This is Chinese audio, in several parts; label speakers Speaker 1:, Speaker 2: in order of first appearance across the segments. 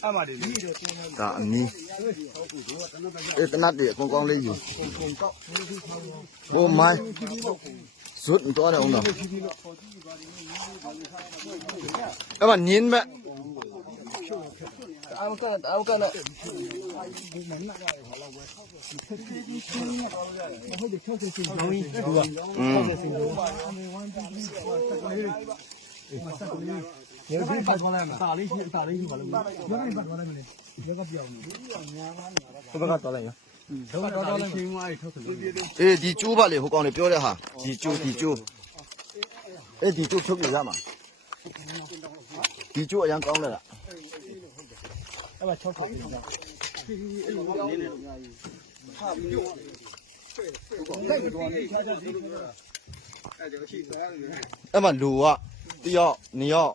Speaker 1: tạm dạ, ni Ê, cái nát địa con con lên gì bố mai suốt to đấy ông nào các bạn nhìn vậy ăn con ăn con này ừ. 有没得白光来嘛？大理芋，大理芋白光。有没得白来没得？有个白光。白光，年年白光。这个白光这个哎，地吧，你讲你表了一下，地租，地哎，地出没嘛？地讲了。哎，把枪哎，那把卤啊，你要，你要。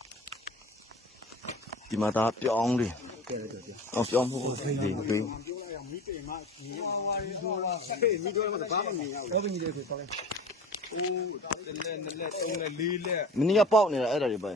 Speaker 1: ဒီမှာဒါပြောင်းလေအော်ပြောင်းဖို့ဒီဒီဒီမင်းကပေါက်နေတာအဲ့ဒါတွေပဲ